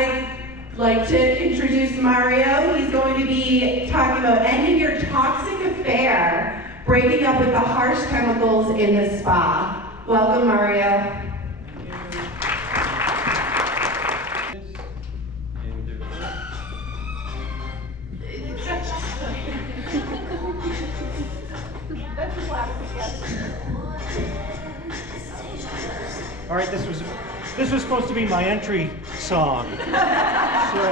I'd like to introduce Mario. He's going to be talking about ending your toxic affair, breaking up with the harsh chemicals in the spa. Welcome, Mario. All right, this was supposed to be my entry song. So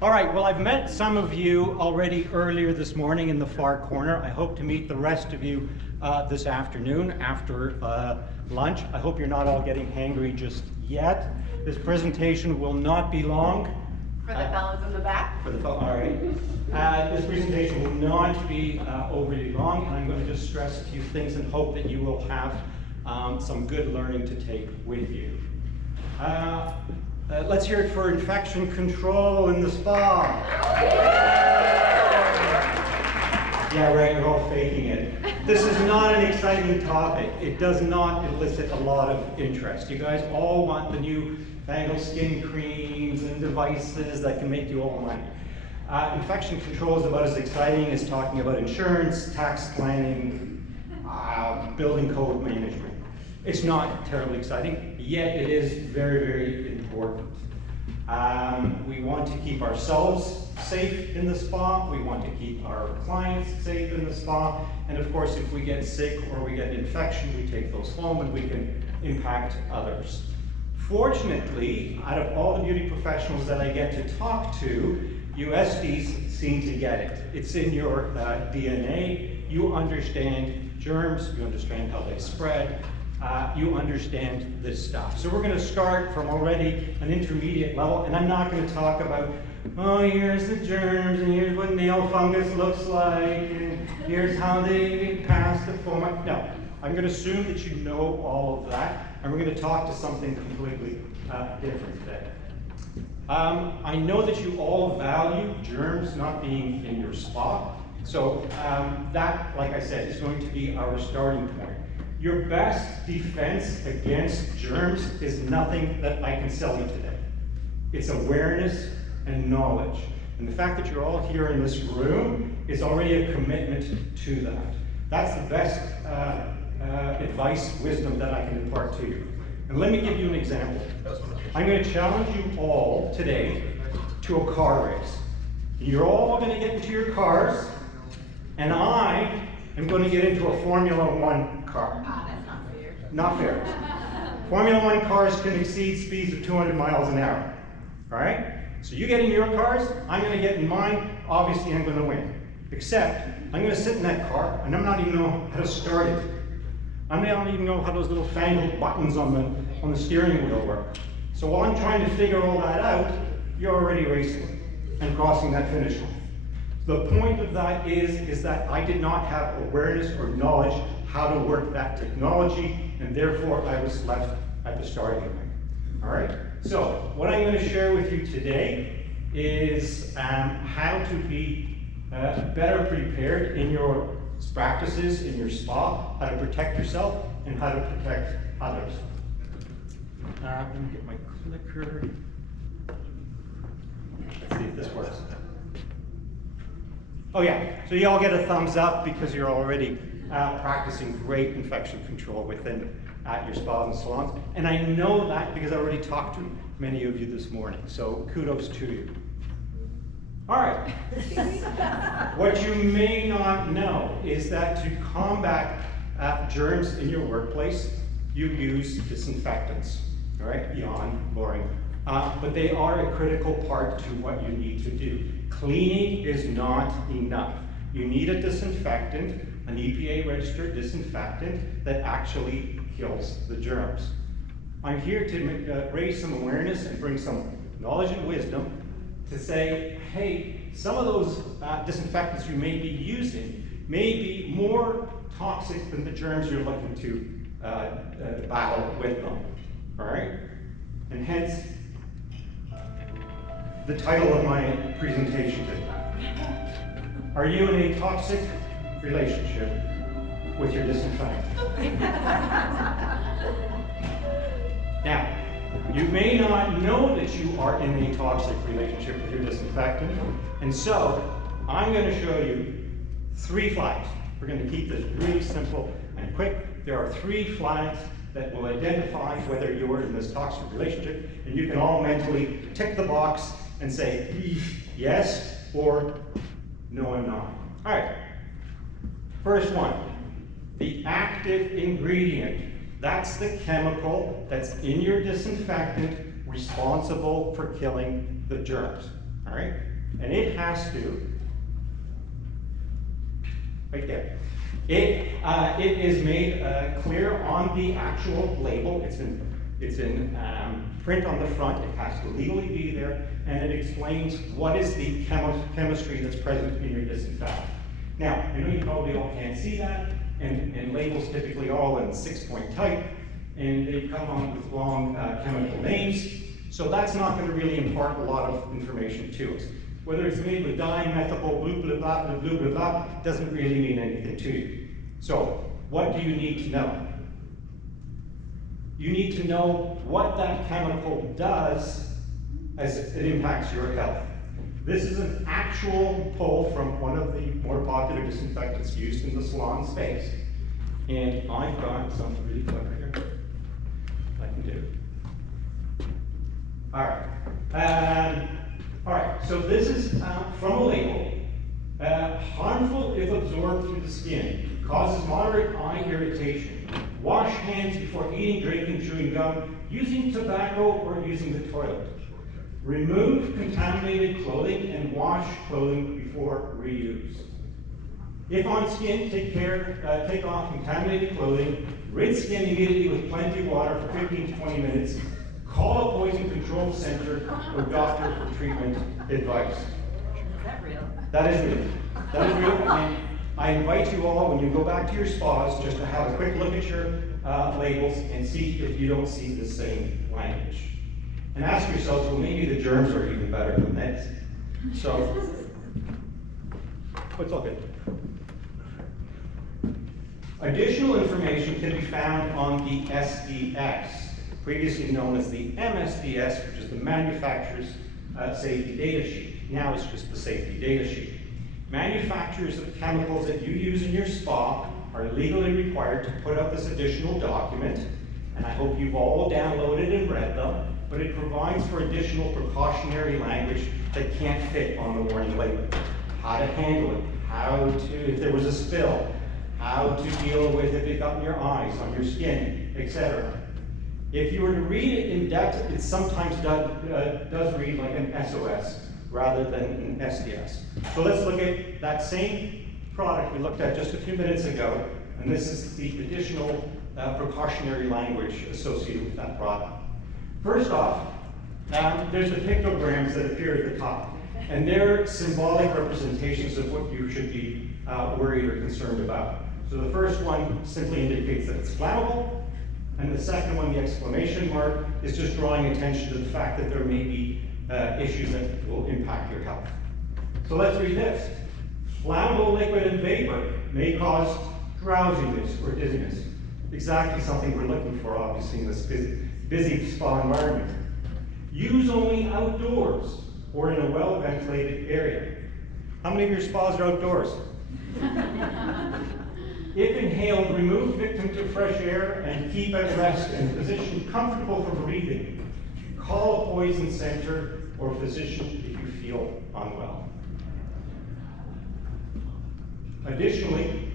all right, well, I've met some of you already earlier this morning in the far corner. I hope to meet the rest of you this afternoon after lunch. I hope you're not all getting hangry just yet. This presentation will not be long. For the fellows in the back. For the fellows, all right. This presentation will not be overly long, and I'm going to just stress a few things and hope that you will have some good learning to take with you. Let's hear it for infection control in the spa. Yeah, right, you're all faking it. This is not an exciting topic. It does not elicit a lot of interest. You guys all want the new fangled skin creams and devices that can make you all money. Infection control is about as exciting as talking about insurance, tax planning, building code management. It's not terribly exciting, yet it is very, very important. We want to keep ourselves safe in the spa. We want to keep our clients safe in the spa. And of course, if we get sick or we get an infection, we take those home and we can impact others. Fortunately, out of all the beauty professionals that I get to talk to, you SDs seem to get it. It's in your DNA. You understand germs, you understand how they spread, you understand this stuff. So we're going to start from already an intermediate level, and I'm not going to talk about, oh, here's the germs, and here's what nail fungus looks like, and here's how they pass the format. No, I'm going to assume that you know all of that, and we're going to talk to something completely different today. I know that you all value germs not being in your spa, so that, like I said, is going to be our starting point. Your best defense against germs is nothing that I can sell you today. It's awareness and knowledge. And the fact that you're all here in this room is already a commitment to that. That's the best advice, wisdom that I can impart to you. And let me give you an example. I'm going to challenge you all today to a car race. You're all going to get into your cars, and I am going to get into a Formula One car. That's not fair. Not fair. Formula One cars can exceed speeds of 200 miles an hour. All right? So you get in your cars, I'm going to get in mine. Obviously, I'm going to win. Except, I'm going to sit in that car, and I'm not even know how to start it. I don't even know how those little fangled buttons on the steering wheel work. So while I'm trying to figure all that out, you're already racing and crossing that finish line. The point of that is that I did not have awareness or knowledge how to work that technology, and therefore I was left at the starting line. All right? So what I'm going to share with you today is how to be better prepared in your practices, in your spa, how to protect yourself, and how to protect others. Let me get my clicker. Let's see if this works. Oh yeah, so you all get a thumbs up because you're already practicing great infection control within your spas and salons. And I know that because I already talked to many of you this morning, so kudos to you. All right. What you may not know is that to combat germs in your workplace, you use disinfectants, all right? Beyond boring. But they are a critical part to what you need to do. Cleaning is not enough. You need a disinfectant, an EPA-registered disinfectant that actually kills the germs. I'm here to raise some awareness and bring some knowledge and wisdom to say, hey, some of those disinfectants you may be using may be more toxic than the germs you're looking to battle with them, all right? And hence, the title of my presentation today. Are you in a toxic relationship with your disinfectant. Now, you may not know that you are in a toxic relationship with your disinfectant, and so I'm going to show you 3 flags. We're going to keep this really simple and quick. There are 3 flags that will identify whether you're in this toxic relationship, and you can all mentally tick the box and say, yes, or no, I'm not. All right, first one, the active ingredient. That's the chemical that's in your disinfectant responsible for killing the germs, all right? And it has to, right there. It is made clear on the actual label. It's in print on the front. It has to legally be there, and it explains what is the chemistry that's present in your disinfectant. Now, I know you probably all can't see that, and labels typically all in 6-point type, and they come on with long chemical names, so that's not going to really impart a lot of information to us. Whether it's made with dimethyl, blah, blah, blah, blah, blah, blah, doesn't really mean anything to you. So, what do you need to know? You need to know what that chemical does as it impacts your health. This is an actual pull from one of the more popular disinfectants used in the salon space. And I've got something really clever here I can do. All right, so this is from a label. Harmful if absorbed through the skin. Causes moderate eye irritation. Wash hands before eating, drinking, chewing gum, using tobacco, or using the toilet. Remove contaminated clothing and wash clothing before reuse. If on skin, take off contaminated clothing, rinse skin immediately with plenty of water for 15 to 20 minutes. Call a poison control center or doctor for treatment advice. Is that real? That is real. That is real. And I invite you all, when you go back to your spas, just to have a quick look at your labels and see if you don't see the same language. And ask yourselves, well, maybe the germs are even better than this. So, it's all good. Additional information can be found on the SDS, previously known as the MSDS, which is the manufacturer's safety data sheet. Now it's just the safety data sheet. Manufacturers of chemicals that you use in your spa are legally required to put out this additional document, and I hope you've all downloaded and read them, but it provides for additional precautionary language that can't fit on the warning label. How to handle it, if there was a spill, how to deal with if it got in your eyes, on your skin, etc. If you were to read it in depth, it sometimes does read like an SOS rather than an SDS. So let's look at that same product we looked at just a few minutes ago, and this is the additional precautionary language associated with that product. First off, there's the pictograms that appear at the top, and they're symbolic representations of what you should be worried or concerned about. So the first one simply indicates that it's flammable, and the second one, the exclamation mark, is just drawing attention to the fact that there may be issues that will impact your health. So let's read this. Flammable liquid and vapor may cause drowsiness or dizziness. Exactly something we're looking for, obviously, in this busy spa environment. Use only outdoors or in a well-ventilated area. How many of your spas are outdoors? If inhaled, remove victim to fresh air and keep at rest in a position comfortable for breathing. Call a poison center or physician if you feel unwell. Additionally,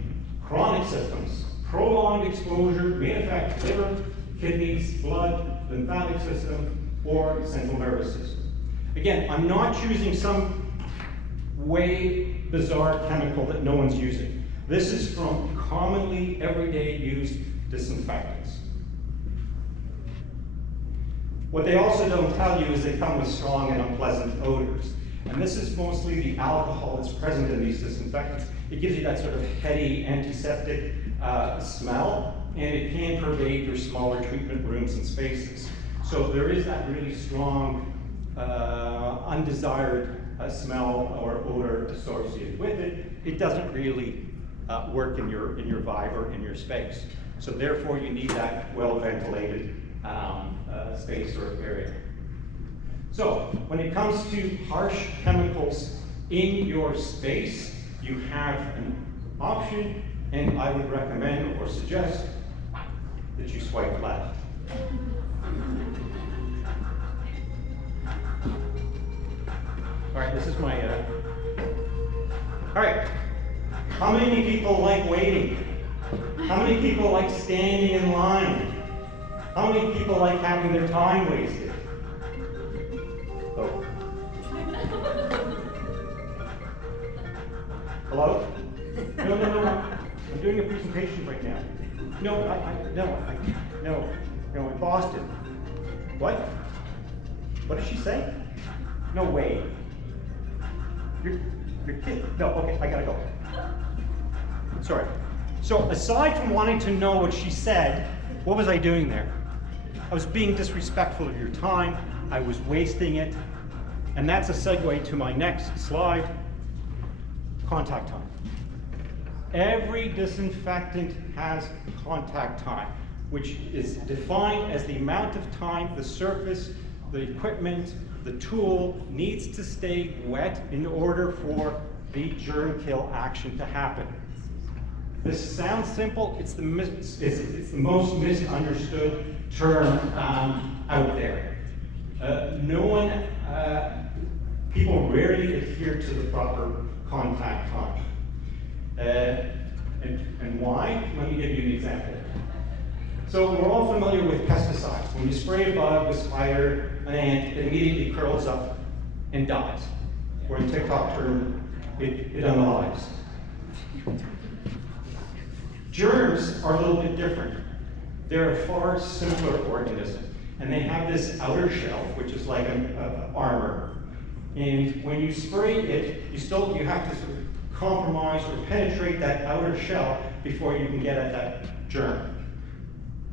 chronic symptoms. Prolonged exposure may affect liver, kidneys, blood, lymphatic system, or central nervous system. Again, I'm not choosing some way bizarre chemical that no one's using. This is from commonly everyday used disinfectants. What they also don't tell you is they come with strong and unpleasant odors. And this is mostly the alcohol that's present in these disinfectants. It gives you that sort of heady, antiseptic smell, and it can pervade your smaller treatment rooms and spaces. So there is that really strong, undesired smell or odor associated with it. It doesn't really work in your vibe or in your space. So therefore, you need that well-ventilated space or area. So when it comes to harsh chemicals in your space, you have an option, and I would recommend or suggest that you swipe left. All right, this is my, all right. How many people like waiting? How many people like standing in line? How many people like having their time wasted? Oh. Hello? No. I'm doing a presentation right now. No, in Boston. What? What did she say? No way. You're kidding. No, okay, I gotta go. Sorry. So aside from wanting to know what she said, what was I doing there? I was being disrespectful of your time. I was wasting it. And that's a segue to my next slide, contact time. Every disinfectant has contact time, which is defined as the amount of time the surface, the equipment, the tool needs to stay wet in order for the germ kill action to happen. This sounds simple, it's the most misunderstood term out there. People rarely adhere to the proper contact time. And why? Let me give you an example. So we're all familiar with pesticides. When you spray a bug, a spider, an ant, it immediately curls up and dies. Or in TikTok term, it unalives. Germs are a little bit different. They're a far simpler organism. And they have this outer shell, which is like an armor. And when you spray it, you have to sort of compromise or penetrate that outer shell before you can get at that germ.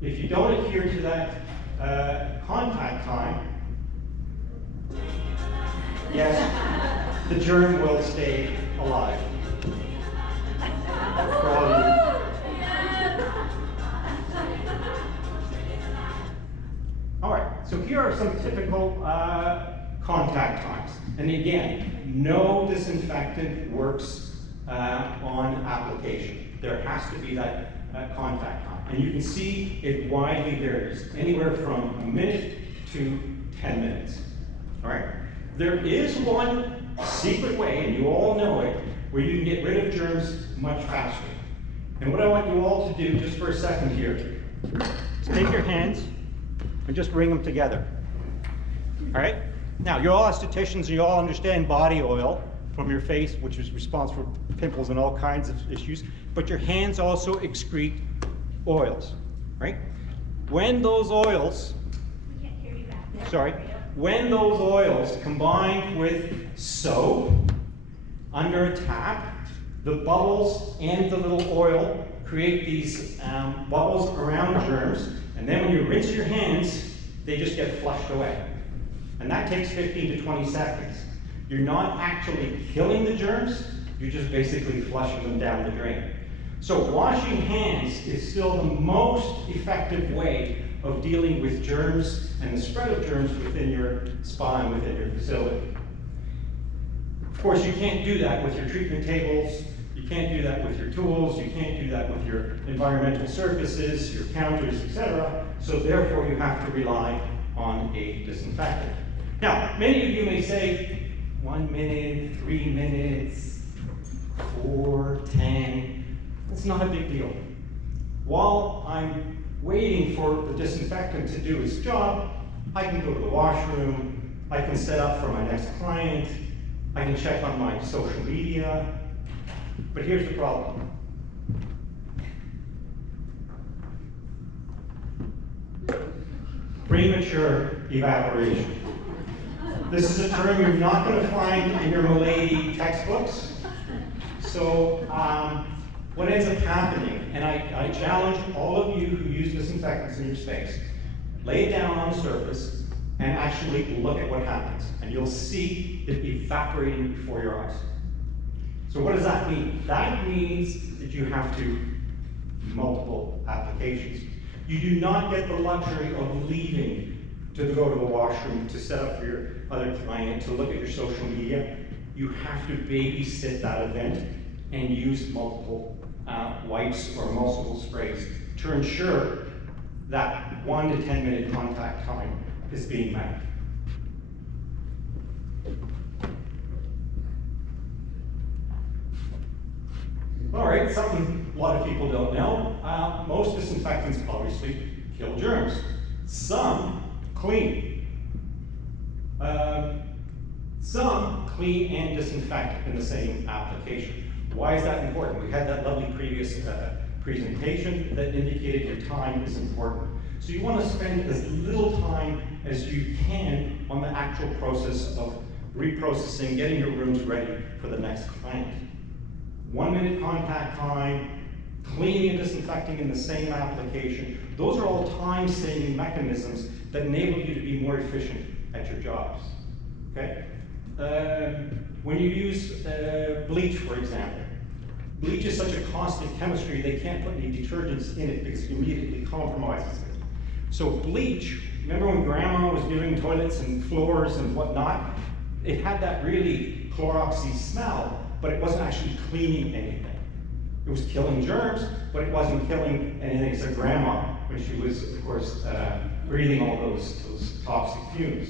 If you don't adhere to that contact time, yes, the germ will stay alive. All right, so here are some typical contact times. And again, no disinfectant works on application. There has to be that contact time. And you can see it widely varies, anywhere from a minute to 10 minutes. All right? There is one secret way, and you all know it, where you can get rid of germs much faster. And what I want you all to do, just for a second here, is take your hands and just bring them together. All right? Now, you're all estheticians, you all understand body oil from your face, which is responsible for pimples and all kinds of issues, but your hands also excrete oils, right? When those oils, when those oils combined with soap under a tap, the bubbles and the little oil create these bubbles around germs, and then when you rinse your hands, they just get flushed away. And that takes 15 to 20 seconds. You're not actually killing the germs, you're just basically flushing them down the drain. So washing hands is still the most effective way of dealing with germs and the spread of germs within your spa and within your facility. Of course, you can't do that with your treatment tables, you can't do that with your tools, you can't do that with your environmental surfaces, your counters, etc. So therefore, you have to rely on a disinfectant. Now, many of you may say, 1 minute, 3 minutes, 4, 10, it's not a big deal. While I'm waiting for the disinfectant to do its job, I can go to the washroom, I can set up for my next client, I can check on my social media, but here's the problem. Premature evaporation. This is a term you're not going to find in your Milady textbooks. So what ends up happening, and I challenge all of you who use disinfectants in your space, lay it down on the surface and actually look at what happens. And you'll see it evaporating before your eyes. So what does that mean? That means that you have to multiple applications. You do not get the luxury of leaving to go to the washroom, to set up for your other client, to look at your social media. You have to babysit that event and use multiple wipes or multiple sprays to ensure that 1 to 10 minute contact time is being met. All right, something a lot of people don't know. Most disinfectants obviously kill germs. Some clean. Some clean and disinfect in the same application. Why is that important? We had that lovely previous presentation that indicated your time is important. So you want to spend as little time as you can on the actual process of reprocessing, getting your rooms ready for the next client. 1 minute contact time, cleaning and disinfecting in the same application. Those are all time-saving mechanisms that enable you to be more efficient at your jobs, okay? When you use bleach, for example, bleach is such a caustic chemistry, they can't put any detergents in it because it immediately compromises it. So bleach, remember when grandma was doing toilets and floors and whatnot? It had that really Cloroxy smell, but it wasn't actually cleaning anything. It was killing germs, but it wasn't killing anything except grandma when she was, of course, breathing all those toxic fumes.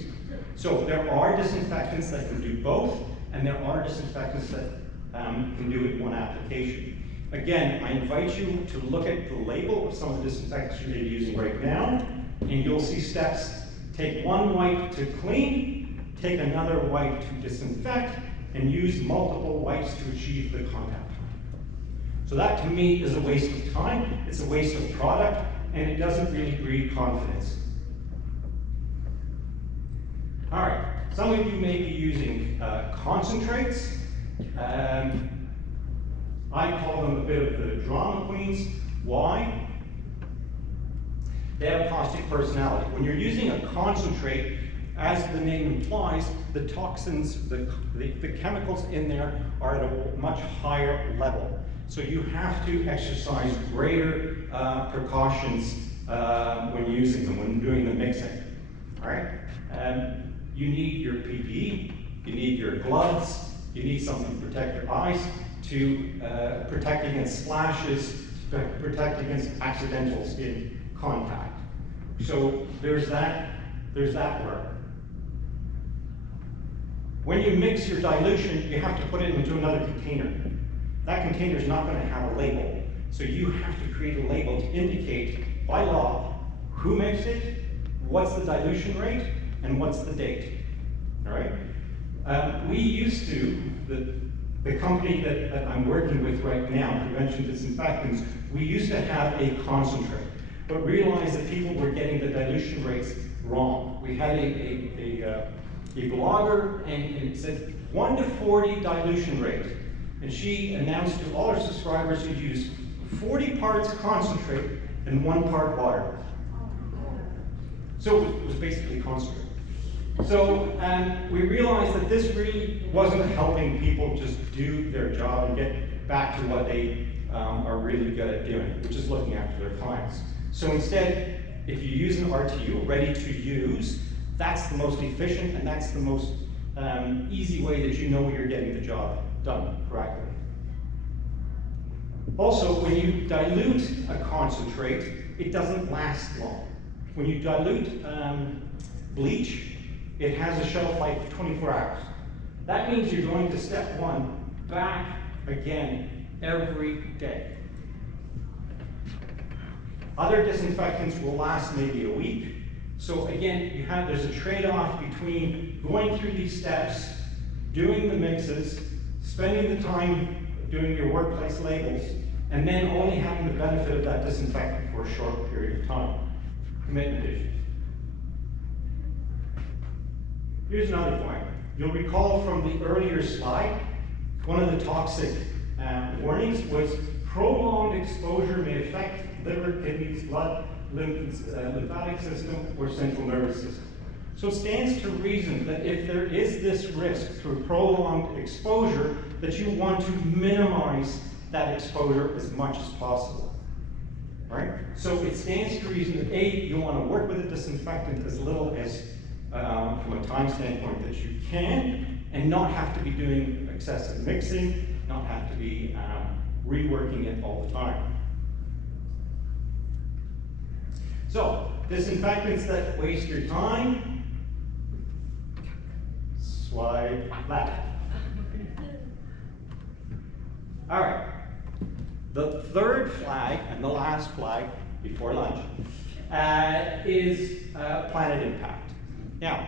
So there are disinfectants that can do both, and there are disinfectants that can do it in one application. Again, I invite you to look at the label of some of the disinfectants you're going to be using right now, and you'll see steps. Take 1 wipe to clean, take another wipe to disinfect, and use multiple wipes to achieve the contact time. So that to me is a waste of time, it's a waste of product, and it doesn't really breed confidence. All right, some of you may be using concentrates. I call them a bit of the drama queens. Why? They have a caustic personality. When you're using a concentrate, as the name implies, the toxins, the chemicals in there are at a much higher level. So you have to exercise greater precautions when using them, when doing the mixing. All right? You need your PPE, you need your gloves, you need something to protect your eyes, to protect against splashes, to protect against accidental skin contact. So there's that work. When you mix your dilution, you have to put it into another container. That container is not going to have a label. So you have to create a label to indicate, by law, who mixed it, what's the dilution rate, and what's the date. All right? We used to, the company that I'm working with right now, Prevention Disinfectants, we used to have a concentrate, but realized that people were getting the dilution rates wrong. We had a blogger, and it said 1 to 40 dilution rate. And she announced to all her subscribers to use 40 parts concentrate and 1 part water. So it was basically concentrate. So we realized that this really wasn't helping people just do their job and get back to what they are really good at doing, which is looking after their clients. So instead, if you use an RTU, ready to use, that's the most efficient and that's the most easy way that you know you're getting the job done correctly. Also, when you dilute a concentrate, it doesn't last long. When you dilute bleach, it has a shelf life of 24 hours. That means you're going to step 1 back again every day. Other disinfectants will last maybe a week. So again, there's a trade-off between going through these steps, doing the mixes, spending the time doing your workplace labels, and then only having the benefit of that disinfectant for a short period of time. Commitment issues. Here's another point. You'll recall from the earlier slide, one of the toxic warnings was prolonged exposure may affect liver, kidneys, blood, lymphatic system, or central nervous system. So it stands to reason that if there is this risk through prolonged exposure, that you want to minimize that exposure as much as possible, right? So it stands to reason that A, you want to work with a disinfectant as little as, from a time standpoint, that you can, and not have to be doing excessive mixing, not have to be reworking it all the time. So, disinfectants that waste your time, swipe left. All right, the third flag, and the last flag before lunch, is planet impact. Now,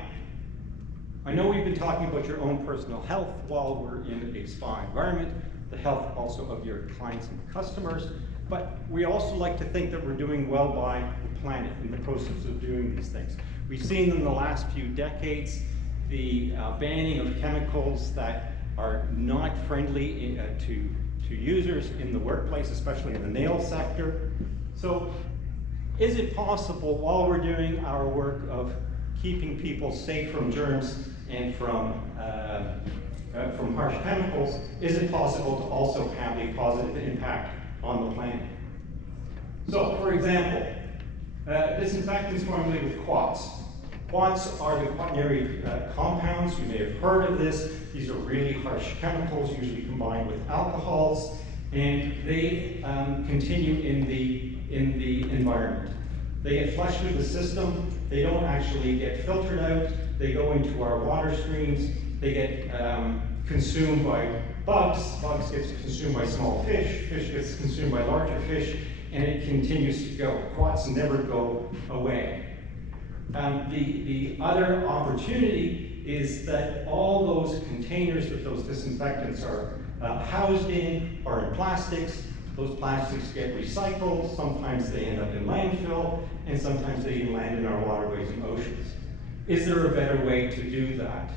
I know we've been talking about your own personal health while we're in a spa environment, the health also of your clients and customers, but we also like to think that we're doing well by the planet in the process of doing these things. We've seen in the last few decades the banning of chemicals that are not friendly to users in the workplace, especially in the nail sector. So is it possible, while we're doing our work of keeping people safe from germs and from harsh chemicals, is it possible to also have a positive impact on the planet? So, for example, disinfectants formulated with quats. Quats are the quaternary compounds. You may have heard of this. These are really harsh chemicals, usually combined with alcohols, and they continue in the environment. They get flushed through the system. They don't actually get filtered out. They go into our water streams. They get consumed by bugs. Bugs get consumed by small fish. Fish gets consumed by larger fish, and it continues to go. Quats never go away. The other opportunity is that all those containers that those disinfectants are housed in are in plastics. Those plastics get recycled. Sometimes they end up in landfill, and sometimes they even land in our waterways and oceans. Is there a better way to do that?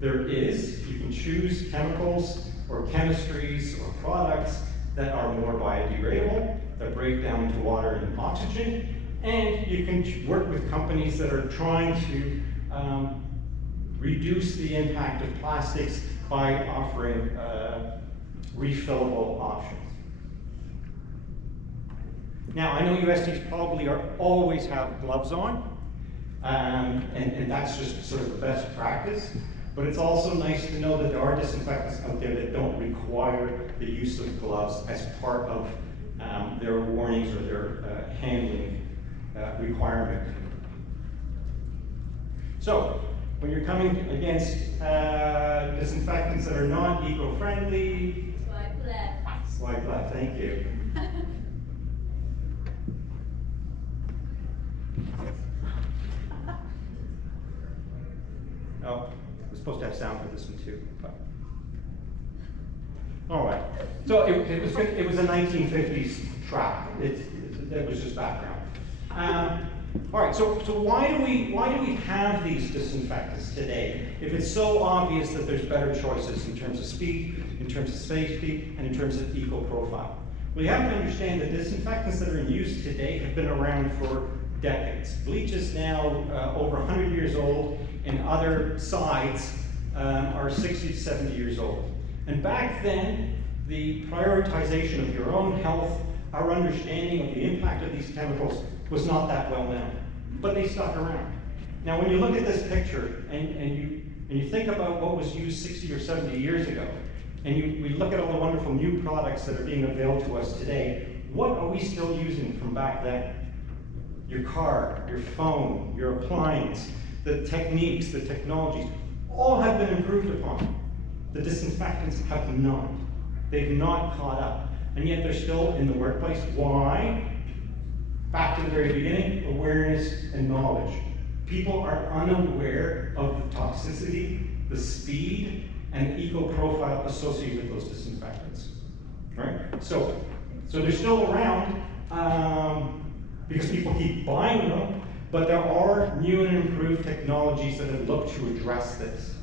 There is. You can choose chemicals or chemistries or products that are more biodegradable, that break down into water and oxygen, and you can work with companies that are trying to reduce the impact of plastics by offering refillable options. Now, I know USTs probably always have gloves on, and that's just sort of the best practice, but it's also nice to know that there are disinfectants out there that don't require the use of gloves as part of their warnings or their handling requirement. So, when you're coming against disinfectants that are not eco-friendly, Swipe left. swipe left, thank you. Oh, we're supposed to have sound for this one too. But. All right. So it was a 1950s trap. It was just background. All right. So why do we have these disinfectants today if it's so obvious that there's better choices in terms of speed, in terms of safety, and in terms of eco-profile? Well, you have to understand that disinfectants that are in use today have been around for decades. Bleach is now over 100 years old, and other sides are 60 to 70 years old. And back then, the prioritization of your own health, our understanding of the impact of these chemicals was not that well known, but they stuck around. Now, when you look at this picture and you think about what was used 60 or 70 years ago, and we look at all the wonderful new products that are being availed to us today, what are we still using from back then? Your car, your phone, your appliance, the techniques, the technologies, all have been improved upon. The disinfectants have not. They've not caught up. And yet they're still in the workplace. Why? Back to the very beginning, awareness and knowledge. People are unaware of the toxicity, the speed, and the eco-profile associated with those disinfectants. Right? So they're still around because people keep buying them, but there are new and improved technologies that have looked to address this.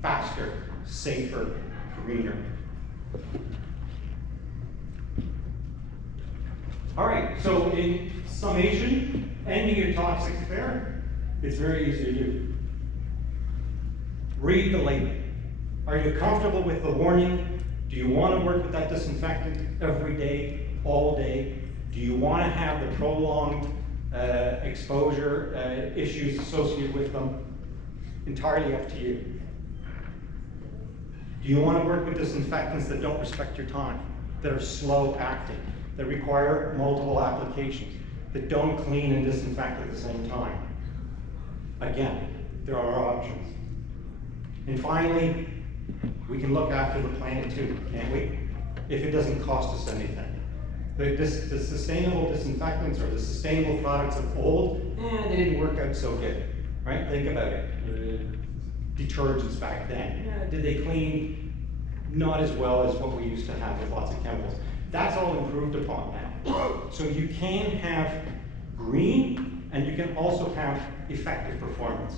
Faster, safer, greener. All right, so in summation, ending your toxic affair, It's very easy to do. Read the label. Are you comfortable with the warning? Do you want to work with that disinfectant every day, all day? Do you want to have the prolonged exposure issues associated with them? Entirely up to you. Do you want to work with disinfectants that don't respect your time, that are slow acting, that require multiple applications, that don't clean and disinfect at the same time? Again, there are options. And finally, we can look after the planet too, can't we? If it doesn't cost us anything. The sustainable disinfectants or the sustainable products of old, they didn't work out so good, right? Think about it. Detergents back then, did they clean? Not as well as what we used to have with lots of chemicals. That's all improved upon now. So you can have green, and you can also have effective performance.